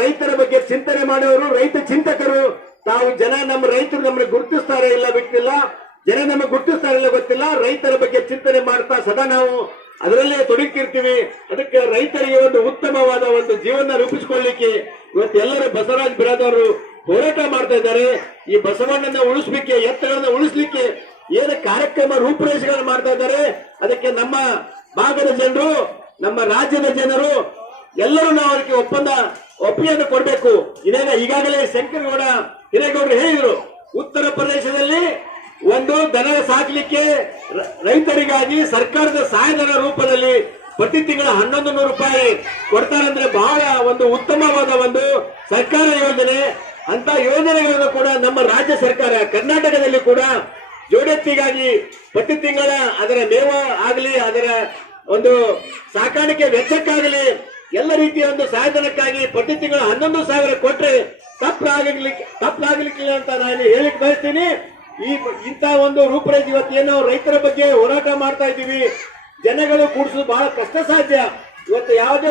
ರೈತರ ಬಗ್ಗೆ ಚಿಂತನೆ ಮಾಡೋರು, ರೈತ ಚಿಂತಕರು ತಾವು ಜನ ನಮ್ಮ ರೈತರು ನಮ್ಮನ್ನು ಗುರುತಿಸ್ತಾರೆ ಇಲ್ಲ ಬಿಟ್ಟಿಲ್ಲ? ಜನ ನಮ್ಮ ಗುರುತಿಸ್ತಾರೆ ಇಲ್ಲ ಗೊತ್ತಿಲ್ಲ? ರೈತರ ಬಗ್ಗೆ ಚಿಂತನೆ ಮಾಡ್ತಾ ಸದಾ ನಾವು ಅದರಲ್ಲೇ ತೊಡಗಿರ್ತೀವಿ. ಅದಕ್ಕೆ ರೈತರಿಗೆ ಒಂದು ಉತ್ತಮವಾದ ಒಂದು ಜೀವನ ರೂಪಿಸಿಕೊಳ್ಳಿಕ್ಕೆ ಇವತ್ತು ಎಲ್ಲರೂ ಬಸವರಾಜ್ ಬಿರಾದವರು ಹೋರಾಟ ಮಾಡ್ತಾ ಇದ್ದಾರೆ. ಈ ಬಸವಣ್ಣನ ಉಳಿಸ್ಲಿಕ್ಕೆ ಎತ್ತರನ್ನ ಉಳಿಸ್ಲಿಕ್ಕೆ ಏನು ಕಾರ್ಯಕ್ರಮ ರೂಪುರೇಷೆಗಳನ್ನು ಮಾಡ್ತಾ ಇದ್ದಾರೆ. ಅದಕ್ಕೆ ನಮ್ಮ ಭಾಗದ ಜನರು, ನಮ್ಮ ರಾಜ್ಯದ ಜನರು, ಎಲ್ಲರೂ ನಾವು ಅದಕ್ಕೆ ಒಪ್ಪಂದ ಒಪ್ಪಿಗೆಯನ್ನು ಕೊಡಬೇಕು. ಇದೇನ ಈಗಾಗಲೇ ಶಂಕರಗೌಡ ಹಿರೇಗೌಡರು ಹೇಳಿದ್ರು, ಉತ್ತರ ಪ್ರದೇಶದಲ್ಲಿ ಒಂದು ದನ ಸಾಕಲಿಕ್ಕೆ ರೈತರಿಗಾಗಿ ಸರ್ಕಾರದ ಸಹಾಯಧನ ರೂಪದಲ್ಲಿ ಪ್ರತಿ ತಿಂಗಳ ಹನ್ನೊಂದು ನೂರು ರೂಪಾಯಿ ಕೊಡ್ತಾರಂದ್ರೆ ಬಹಳ ಒಂದು ಉತ್ತಮವಾದ ಒಂದು ಸರ್ಕಾರ ಯೋಜನೆ. ಅಂತ ಯೋಜನೆಗಳನ್ನು ಕೂಡ ನಮ್ಮ ರಾಜ್ಯ ಸರ್ಕಾರ, ಕರ್ನಾಟಕದಲ್ಲಿ ಕೂಡ ಜೋಡೆತ್ತಿಗಾಗಿ ಪ್ರತಿ ತಿಂಗಳ ಅದರ ಮೇವ ಆಗಲಿ, ಅದರ ಒಂದು ಸಾಕಾಣಿಕೆ ವೆಚ್ಚಕ್ಕಾಗಲಿ ಎಲ್ಲ ರೀತಿಯ ಒಂದು ಸಹಾಯಧನಕ್ಕಾಗಿ ಪ್ರತಿ ತಿಂಗಳು ಹನ್ನೊಂದು ಸಾವಿರ ಕೊಟ್ರೆ ತಪ್ಪಾಗಲಿಕ್ಕೆ ತಪ್ಪಾಗಲಿಕ್ಕಿಲ್ಲ ಅಂತ ನಾನು ಹೇಳಿಕ್ ಬಯಸ್ತೀನಿ. ಈ ಇಂಥ ಒಂದು ರೂಪರೇಖೆ ಇವತ್ತೇನು ರೈತರ ಬಗ್ಗೆ ಹೋರಾಟ ಮಾಡ್ತಾ ಇದ್ದೀವಿ. ಜನಗಳು ಕೂಡಿಸೋದು ಬಹಳ ಕಷ್ಟ ಸಾಧ್ಯ ಇವತ್ತು ಯಾವುದೇ